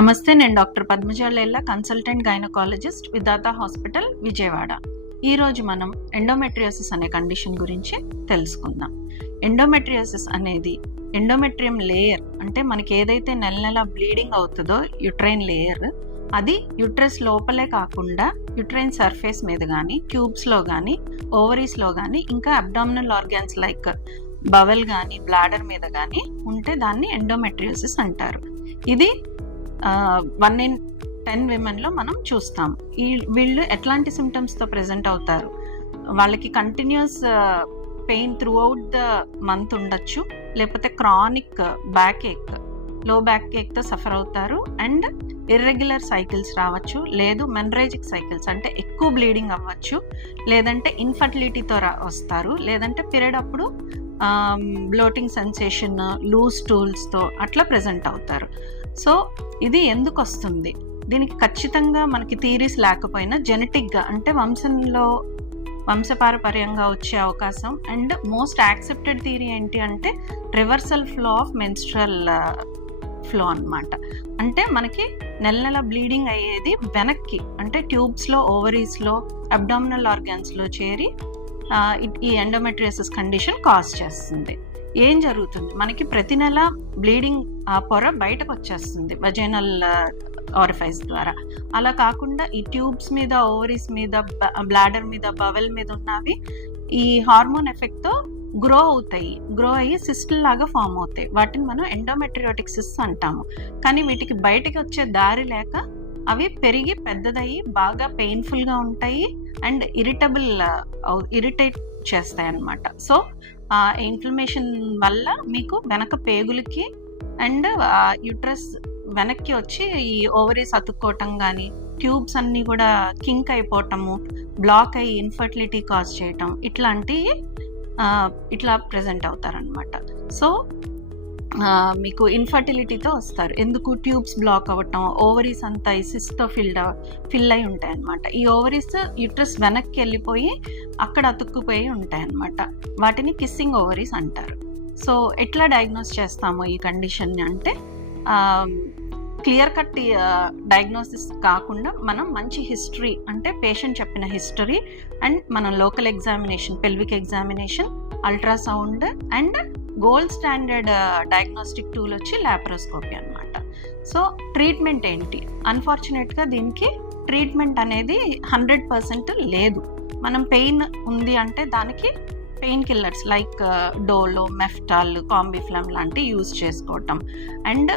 నమస్తే, నేను doctor Padmaja Lella, consultant gynaecologist, విధాత hospital, Vijayawada. ఈరోజు మనం ఎండోమెట్రియోసిస్ అనే కండిషన్ గురించి తెలుసుకుందాం. ఎండోమెట్రియోసిస్ అనేది ఎండోమెట్రియం లేయర్, అంటే మనకి ఏదైతే నెల నెల బ్లీడింగ్ అవుతుందో యుట్రైన్ లేయర్, అది యుట్రస్ లోపలే కాకుండా యుట్రైన్ సర్ఫేస్ మీద కానీ, ట్యూబ్స్లో కానీ, ఓవరీస్లో కానీ, ఇంకా అబ్డామినల్ ఆర్గాన్స్ లైక్ బవెల్ కానీ, బ్లాడర్ మీద కానీ ఉంటే దాన్ని ఎండోమెట్రియోసిస్ అంటారు. ఇది 1 in 10 విమెన్లో మనం చూస్తాం. వీళ్ళు ఎట్లాంటి సిమ్టమ్స్తో ప్రెజెంట్ అవుతారు? వాళ్ళకి continuous pain through out the month ఉండొచ్చు, లేకపోతే క్రానిక్ బ్యాక్ ఏక్, లో బ్యాక్ ఏక్తో సఫర్ అవుతారు, అండ్ ఇర్రెగ్యులర్ సైకిల్స్ రావచ్చు, లేదు మెన్రేజిక్ సైకిల్స్ అంటే ఎక్కువ బ్లీడింగ్ అవ్వచ్చు, లేదంటే ఇన్ఫర్టిలిటీతో వస్తారు, లేదంటే పీరియడ్ అప్పుడు బ్లోటింగ్ సెన్సేషన్, లూజ్ స్టూల్స్తో అట్లా ప్రెజెంట్ అవుతారు. సో ఇది ఎందుకు వస్తుంది? దీనికి ఖచ్చితంగా మనకి థీరీస్ లేకపోయినా జెనెటిక్గా అంటే వంశపారపర్యంగా వచ్చే అవకాశం, అండ్ మోస్ట్ యాక్సెప్టెడ్ థియరీ ఏంటి అంటే reversal flow of menstrual flow అన్నమాట. అంటే మనకి నెల నెల బ్లీడింగ్ అయ్యేది వెనక్కి, అంటే ట్యూబ్స్లో, ఓవరీస్లో, అబ్డామినల్ ఆర్గాన్స్లో చేరి ఈ ఎండోమెట్రియోసిస్ కండిషన్ కాజ్ చేస్తుంది. ఏం జరుగుతుంది? మనకి ప్రతి నెల బ్లీడింగ్ పొర బయటకు వచ్చేస్తుంది వజైనల్ ఆరిఫైస్ ద్వారా. అలా కాకుండా ఈ ట్యూబ్స్ మీద, ఓవరీస్ మీద, బ్లాడర్ మీద, బవెల్ మీద ఉన్నవి ఈ హార్మోన్ ఎఫెక్ట్తో గ్రో అయ్యి సిస్ట్ లాగా ఫామ్ అవుతాయి. వాటిని మనం ఎండోమెట్రియోటిక్ సిస్ట్ అంటాము. కానీ వీటికి బయటకు వచ్చే దారి లేక అవి పెరిగి పెద్దదయ్యి బాగా పెయిన్ఫుల్గా ఉంటాయి, అండ్ ఇరిటేట్ చేస్తాయి అన్నమాట. సో ఇన్ఫ్లమేషన్ వల్ల మీకు వెనక పేగులకి అండ్ యూట్రస్ వెనక్కి వచ్చి ఈ ఓవరీస్ అతుక్కోవటం కానీ, ట్యూబ్స్ అన్నీ కూడా కింక్ అయిపోవటము, బ్లాక్ అయ్యి ఇన్ఫర్టిలిటీ కాజ్ చేయటం, ఇట్లా ప్రెజెంట్ అవుతారనమాట. సో మీకు ఇన్ఫర్టిలిటీతో వస్తారు. ఎందుకు? ట్యూబ్స్ బ్లాక్ అవ్వటం, ఓవరీస్ అంతా ఈ సిస్ట్తో ఫిల్ అయి ఉంటాయి అన్నమాట. ఈ ఓవరీస్ యూట్రస్ వెనక్కి వెళ్ళిపోయి అక్కడ అతుక్కుపోయి ఉంటాయి అన్నమాట. వాటిని కిస్సింగ్ ఓవరీస్ అంటారు. సో ఎట్లా డయాగ్నోస్ చేస్తాము ఈ కండిషన్ని అంటే, క్లియర్ కట్ డయాగ్నోసిస్ కాకుండా మనం మంచి హిస్టరీ, అంటే పేషెంట్ చెప్పిన హిస్టరీ, అండ్ మనం local examination, pelvic examination, ultrasound, and gold standard diagnostic tool వచ్చి లాప్రోస్కోపీ అనమాట. సో ట్రీట్మెంట్ ఏంటి? అన్ఫార్చునేట్గా దీనికి ట్రీట్మెంట్ అనేది 100% లేదు. మనం పెయిన్ ఉంది అంటే దానికి pain killers like Dolo, Meftal, Combiflam లాంటివి యూజ్ చేసుకోవటం, అండ్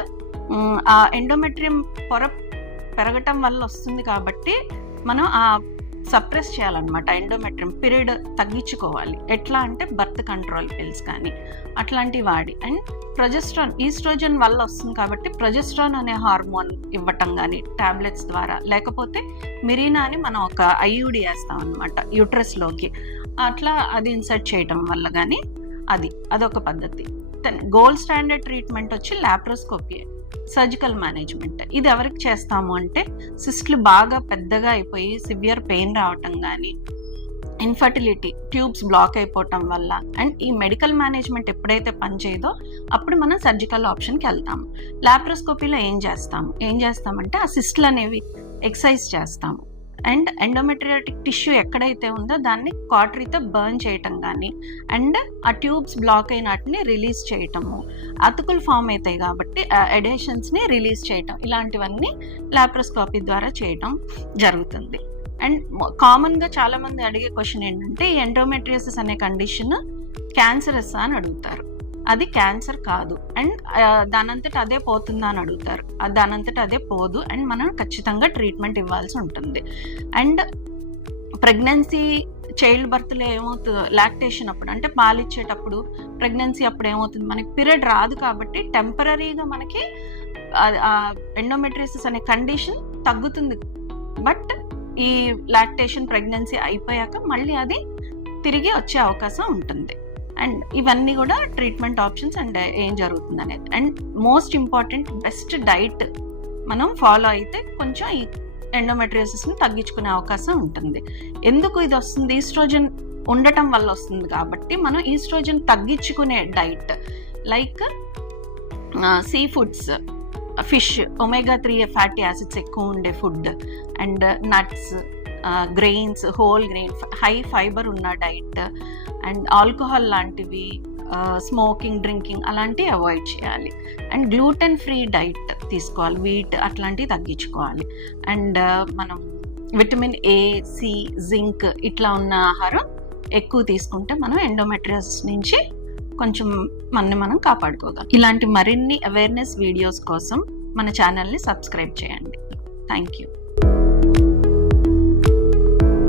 ఆ ఎండోమెట్రియం పొర పెరగటం వల్ల వస్తుంది కాబట్టి మనం సప్రెస్ చేయాలన్నమాట. ఎండోమెట్రియం పీరియడ్ తగ్గించుకోవాలి. ఎట్లా అంటే బర్త్ కంట్రోల్ పిల్స్ కానీ అట్లాంటివి వాడి, అండ్ ప్రొజెస్ట్రాన్, ఈస్ట్రోజన్ వల్ల వస్తుంది కాబట్టి ప్రొజెస్ట్రాన్ అనే హార్మోన్ ఇవ్వటం కానీ టాబ్లెట్స్ ద్వారా, లేకపోతే మిరీనా అని మనం ఒక ఐయుడి వేస్తాం అనమాట యూట్రస్లోకి, అట్లా అది ఇన్సర్ట్ చేయటం వల్ల కానీ అదొక పద్ధతి. గోల్డ్ స్టాండర్డ్ ట్రీట్మెంట్ వచ్చి లాప్రోస్కోపీ, సర్జికల్ మేనేజ్మెంట్. ఇది ఎవరికి చేస్తాము అంటే సిస్ట్లు బాగా పెద్దగా అయిపోయి సివియర్ పెయిన్ రావటం కానీ, ఇన్ఫర్టిలిటీ, ట్యూబ్స్ బ్లాక్ అయిపోవటం వల్ల, అండ్ ఈ మెడికల్ మేనేజ్మెంట్ ఎప్పుడైతే పనిచేయదో అప్పుడు మనం సర్జికల్ ఆప్షన్కి వెళ్తాము. లాప్రోస్కోపీలో ఏం చేస్తామంటే ఆ సిస్ట్లు అనేవి ఎక్సైజ్ చేస్తాము, అండ్ ఎండోమెట్రియోటిక్ టిష్యూ ఎక్కడైతే ఉందో దాన్ని కాటరీతో బర్న్ చేయటం కానీ, అండ్ ఆ ట్యూబ్స్ బ్లాక్ అయిన వాటిని రిలీజ్ చేయటము, అతుకులు ఫామ్ అవుతాయి కాబట్టి ఎడేషన్స్ని రిలీజ్ చేయటం, ఇలాంటివన్నీ లాప్రోస్కోపీ ద్వారా చేయటం జరుగుతుంది. అండ్ కామన్గా చాలామంది అడిగే క్వశ్చన్ ఏంటంటే, ఈ ఎండోమెట్రియోసిస్ అనే కండిషన్ క్యాన్సరస్ అని అడుగుతారు. అది క్యాన్సర్ కాదు, అండ్ దానంతట అదే పోతుందా అని అడుగుతారు. దానంతట అదే పోదు, అండ్ మనం ఖచ్చితంగా ట్రీట్మెంట్ ఇవ్వాల్సి ఉంటుంది. అండ్ ప్రెగ్నెన్సీ, చైల్డ్ బర్త్లో ఏమవుతుంది, లాక్టేషన్ అప్పుడు అంటే పాలిచ్చేటప్పుడు, ప్రెగ్నెన్సీ అప్పుడు ఏమవుతుంది, మనకి పీరియడ్ రాదు కాబట్టి టెంపరీగా మనకి ఎండోమెట్రియోసిస్ అనే కండిషన్ తగ్గుతుంది. బట్ ఈ లాక్టేషన్, ప్రెగ్నెన్సీ అయిపోయాక మళ్ళీ అది తిరిగి వచ్చే అవకాశం ఉంటుంది. అండ్ ఇవన్నీ కూడా ట్రీట్మెంట్ ఆప్షన్స్ అండ్ ఏం జరుగుతుంది అనేది. And most important, best diet మనం ఫాలో అయితే కొంచెం ఈ ఎండోమెట్రియోసిస్ని తగ్గించుకునే అవకాశం ఉంటుంది. ఎందుకు ఇది వస్తుంది? ఈస్ట్రోజన్ ఉండటం వల్ల వస్తుంది కాబట్టి మనం ఈస్ట్రోజన్ తగ్గించుకునే diet like sea foods, fish, omega 3 fatty acids ఎక్కువ ఉండే food, and nuts, grains, whole grain, high fibre ఉన్న డైట్, అండ్ ఆల్కహాల్ లాంటివి, స్మోకింగ్, డ్రింకింగ్ అలాంటివి అవాయిడ్ చేయాలి. అండ్ గ్లూటెన్ ఫ్రీ డైట్ తీసుకోవాలి, వీట్ అట్లాంటివి తగ్గించుకోవాలి. అండ్ మనం విటమిన్ A, C, జింక్ ఇట్లా ఉన్న ఆహారం ఎక్కువ తీసుకుంటే మనం ఎండోమెట్రియోసిస్ నుంచి కొంచెం మనం కాపాడుకోగలం. ఇలాంటి మరిన్ని అవేర్నెస్ వీడియోస్ కోసం మన ఛానల్ని సబ్స్క్రైబ్ చేయండి. Thank you.